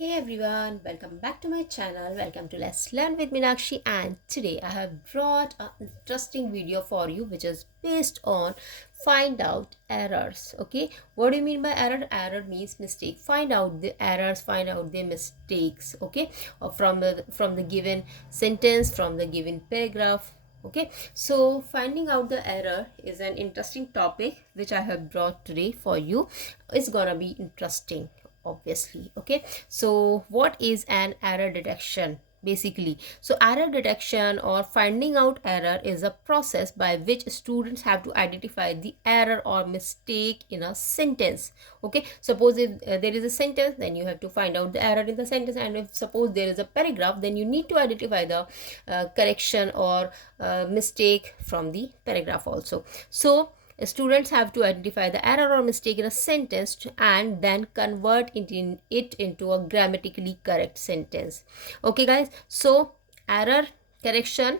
Hey everyone, welcome back to my channel. Welcome to Let's Learn with Meenakshi, and today I have brought an interesting video for you which is based on find out errors. Okay, what do you mean by error? Error means mistake. Find out the errors, find out the mistakes, okay, or from the given sentence, from the given paragraph. Okay, so finding out the error is an interesting topic which I have brought today for you. It's gonna be interesting, obviously. Okay, so what is an error detection? Basically, so error detection or finding out error is a process by which students have to identify the error or mistake in a sentence. Okay, suppose if there is a sentence, then you have to find out the error in the sentence, and if suppose there is a paragraph, then you need to identify the correction or mistake from the paragraph also. So students have to identify the error or mistake in a sentence and then convert it into a grammatically correct sentence. Okay guys, so error correction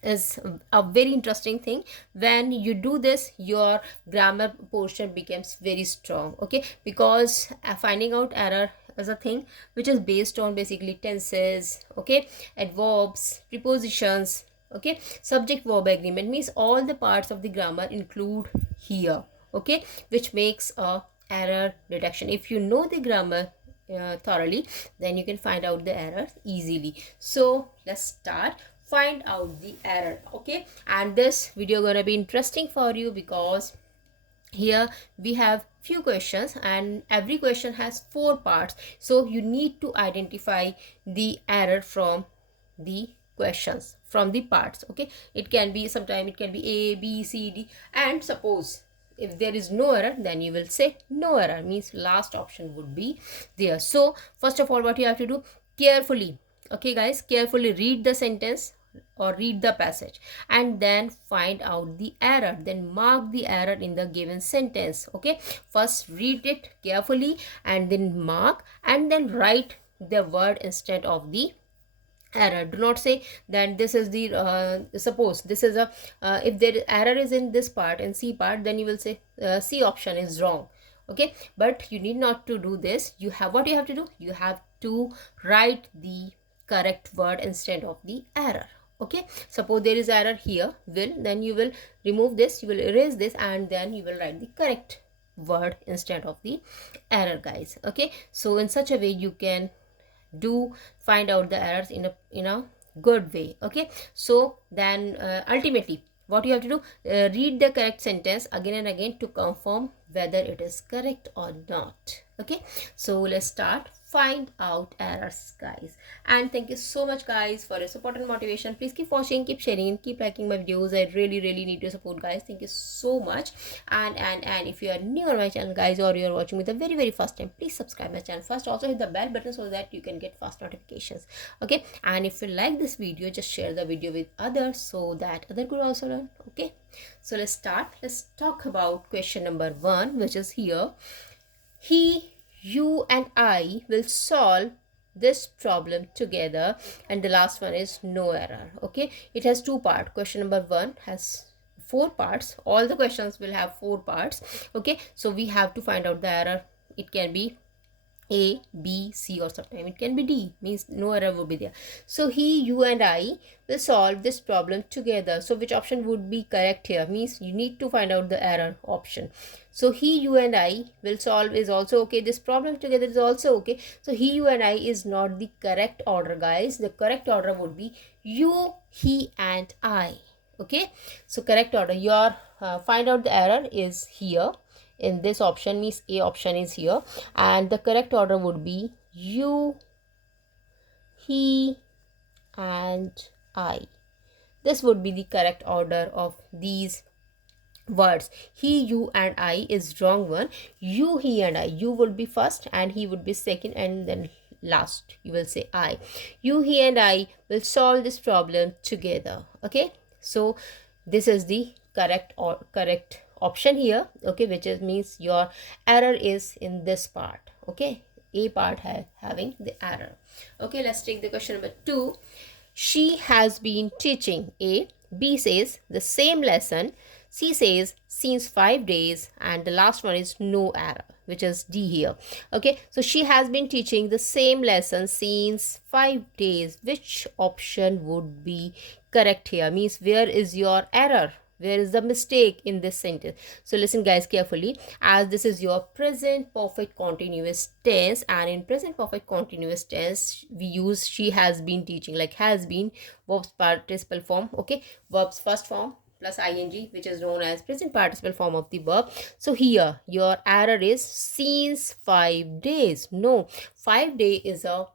is a very interesting thing. When you do this, your grammar portion becomes very strong. Okay, because finding out error is a thing which is based on basically tenses, okay, adverbs, prepositions, okay, subject verb agreement, means all the parts of the grammar include here. Okay, which makes a error detection. If you know the grammar thoroughly, then you can find out the error easily. So let's start. Find out the error. Okay, and this video gonna be interesting for you because here we have few questions and every question has 4 parts, so you need to identify the error from the questions, from the parts. Okay, it can be sometime it can be A, B, C, D, and suppose if there is no error, then you will say no error, means last option would be there. So first of all, what you have to do, carefully, okay guys, carefully read the sentence or read the passage and then find out the error, then mark the error in the given sentence. Okay, first read it carefully and then mark and then write the word instead of the error. Do not say that this is the suppose this is a if there error is in this part, in C part, then you will say C option is wrong. Okay, but you need not to do this. You have, what you have to do, you have to write the correct word instead of the error. Okay, suppose there is error here, will, then you will remove this, you will erase this, and then you will write the correct word instead of the error guys. Okay, so in such a way you can do find out the errors in a good way. Okay, so then ultimately what you have to do, read the correct sentence again and again to confirm whether it is correct or not. Okay, so let's start. Find out errors guys, and thank you so much guys for your support and motivation. Please keep watching, keep sharing, and keep liking my videos. I really need your support guys. Thank you so much. And if you are new on my channel guys, or you are watching me the very first time, please subscribe my channel first. Also hit the bell button so that you can get fast notifications. Okay, and if you like this video, just share the video with others so that other could also learn. Okay, so let's start. Let's talk about question number 1, which is here. He, you and I will solve this problem together, and the last one is no error. Okay, it has 2 parts. Question number 1 has 4 parts. All the questions will have 4 parts. Okay, so we have to find out the error. It can be A, B, C, or sometimes it can be D, means no error will be there. So he, you and I will solve this problem together. So which option would be correct here? Means you need to find out the error option. So he, you and I will solve is also okay. This problem together is also okay. So he, you and I is not the correct order guys. The correct order would be you, he and I. Okay, so correct order, your find out the error is here in this option, means A option is here, and the correct order would be you, he and I. This would be the correct order of these words. He, you and I is wrong one. You, he and I, you would be first and he would be second, and then last you will say I. You, he and I will solve this problem together. Okay, so this is the correct or correct option here. Okay, which is means your error is in this part. Okay, A part having the error. Okay, let's take the question number 2. She has been teaching A, B says the same lesson C says since 5 days, and the last one is no error, which is D here. Okay, so she has been teaching the same lesson since 5 days. Which option would be correct here? Means where is your error? Where is the mistake in this sentence? So listen guys carefully, as this is your present perfect continuous tense, and in present perfect continuous tense we use she has been teaching, like has been verbs participle form. Okay, verbs first form plus ing, which is known as present participle form of the verb. So here your error is since 5 days. No, 5 day is a,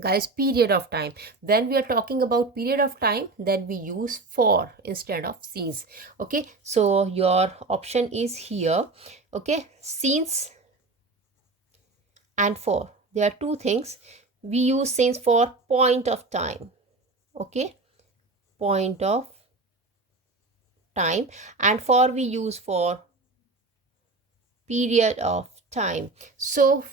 guys, period of time. When we are talking about period of time, then we use for instead of since. Okay, so your option is here. Okay, since and for, there are two things. We use since for point of time. Okay, point of time, and for we use for period of time. So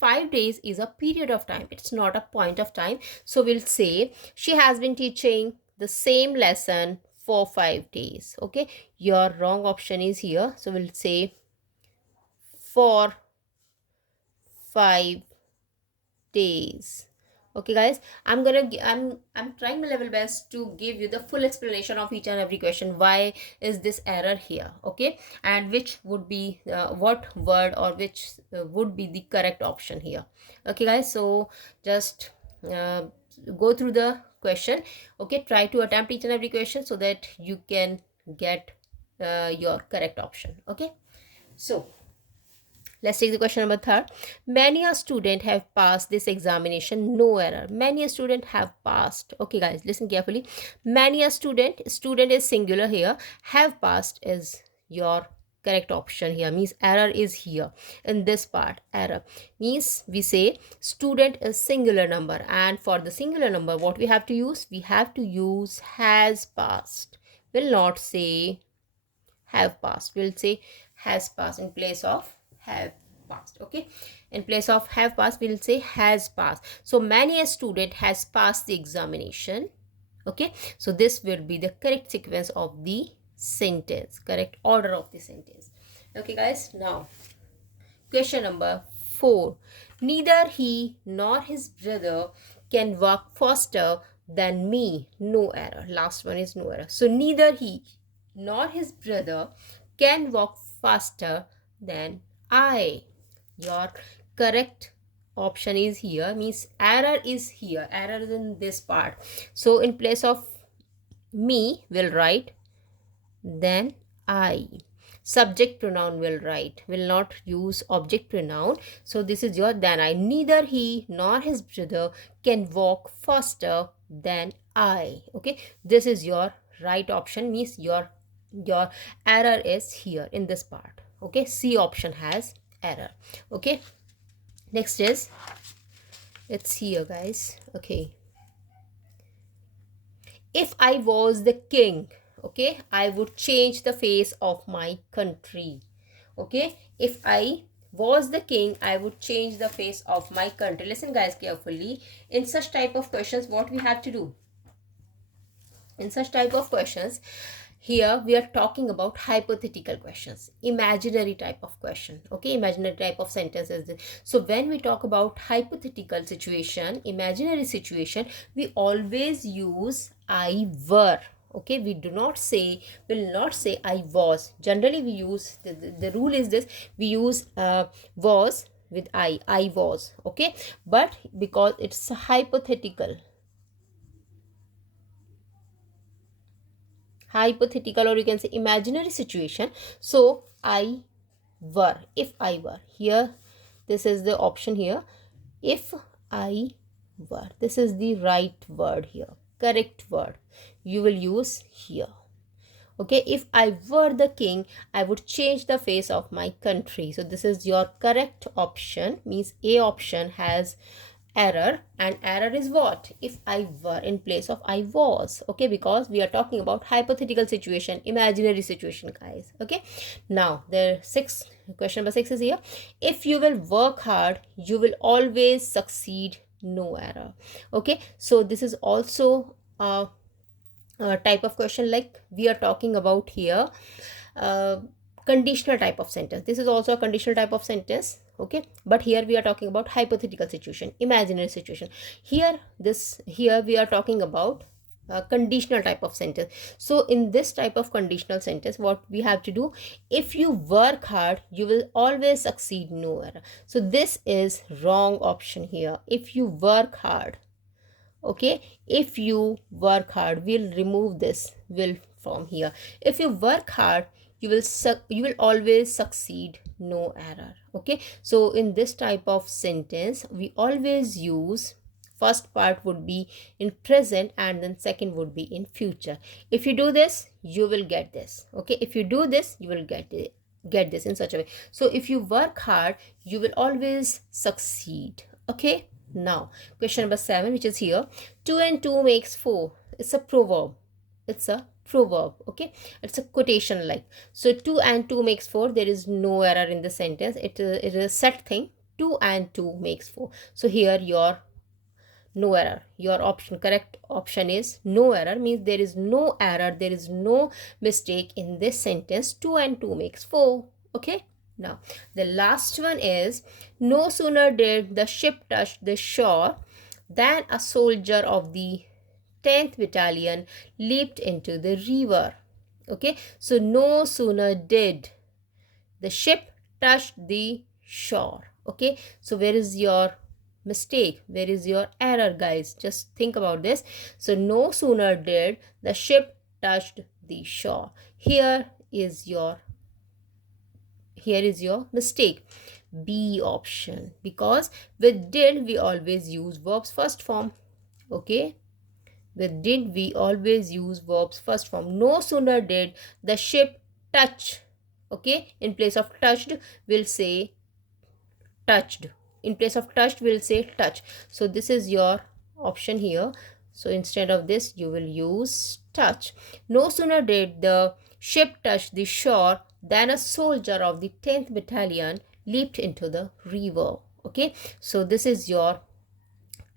5 days is a period of time, it's not a point of time. So we'll say she has been teaching the same lesson for 5 days. Okay, your wrong option is here. So we'll say for 5 days. Okay guys, I'm trying my level best to give you the full explanation of each and every question. Why is this error here? Okay, and which would be what word or which would be the correct option here. Okay guys, so just go through the question. Okay, try to attempt each and every question so that you can get your correct option. Okay, so let's take the question number third. Many a student have passed this examination, no error. Many a student have passed. Okay guys, listen carefully. Many a student, student is singular here. Have passed is your correct option here. Means error is here in this part. Error means we say student is singular number, and for the singular number what we have to use? We have to use has passed. Will not say have passed. We'll say has passed in place of have passed. Okay, in place of have passed we'll say has passed. So many a student has passed the examination. Okay, so this will be the correct sequence of the sentence, correct order of the sentence. Okay guys, now question number 4. Neither he nor his brother can walk faster than me, no error. Last one is no error. So neither he nor his brother can walk faster than I. Your correct option is here. Means error is here. Error is in this part. So in place of me, we'll write then I. Subject pronoun will write. Will not use object pronoun. So this is your then I. Neither he nor his brother can walk faster than I. Okay. This is your right option. Means your error is here in this part. Okay, C option has error. Okay, next is, it's here guys. Okay, if I was the king, okay, I would change the face of my country. Okay, if I was the king, I would change the face of my country. Listen guys carefully. In such type of questions, what we have to do? In such type of questions, here we are talking about hypothetical questions, imaginary type of question. Okay, imaginary type of sentences. So when we talk about hypothetical situation, imaginary situation, we always use I were. Okay, we do not say, will not say I was. Generally we use the rule is this, we use was with I was. Okay, but because it's hypothetical, or you can say imaginary situation, so I were, if I were here, this is the option here. If I were, this is the right word here, correct word you will use here. Okay, if I were the king, I would change the face of my country. So this is your correct option. Means A option has error, and error is what? If I were in place of I was. Okay, because we are talking about hypothetical situation, imaginary situation guys. Okay, now the question number 6 is here. If you will work hard, you will always succeed, no error. Okay, so this is also type of question, like we are talking about here uh, conditional type of sentence. This is also a conditional type of sentence, okay, but here we are talking about hypothetical situation, imaginary situation. Here we are talking about conditional type of sentence. So in this type of conditional sentence, what we have to do, if you work hard you will always succeed, no error. So this is wrong option here. If you work hard, okay, if you work hard, we'll remove this will from here. If you work hard you will always succeed, no error. Okay, so in this type of sentence we always use first part would be in present and then second would be in future. If you do this you will get this. Okay, if you do this you will get this in such a way. So if you work hard you will always succeed. Okay, now question number 7, which is here, 2 and 2 makes 4. It's a proverb. It's a proverb. Okay, it's a quotation like. So 2 and 2 makes 4. There is no error in the sentence. It is a set thing. 2 and 2 makes 4. So here your no error, your option, correct option is no error, means there is no error, there is no mistake in this sentence. 2 and 2 makes 4. Okay, now the last one is, no sooner did the ship touch the shore than a soldier of the 10th battalion leaped into the river. Okay, so no sooner did the ship touch the shore. Okay, so where is your mistake, where is your error, guys? Just think about this. So no sooner did the ship touched the shore. Here is your mistake, B option, because with did we always use verbs first form. Okay, with did we always use verbs first form. No sooner did the ship touch. Okay, in place of touched we'll say touched. In place of touched we'll say touch. So this is your option here. So instead of this you will use touch. No sooner did the ship touch the shore than a soldier of the 10th battalion leaped into the river. Okay, so this is your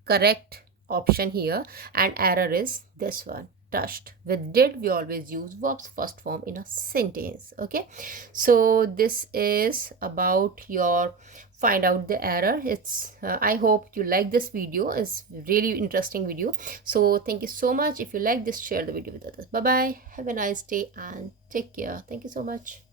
correct option here, and error is this one, touched. With did we always use verbs first form in a sentence. Okay, so this is about your find out the error. It's I hope you like this video. It's really interesting video. So thank you so much. If you like this, share the video with others. Bye bye, have a nice day and take care. Thank you so much.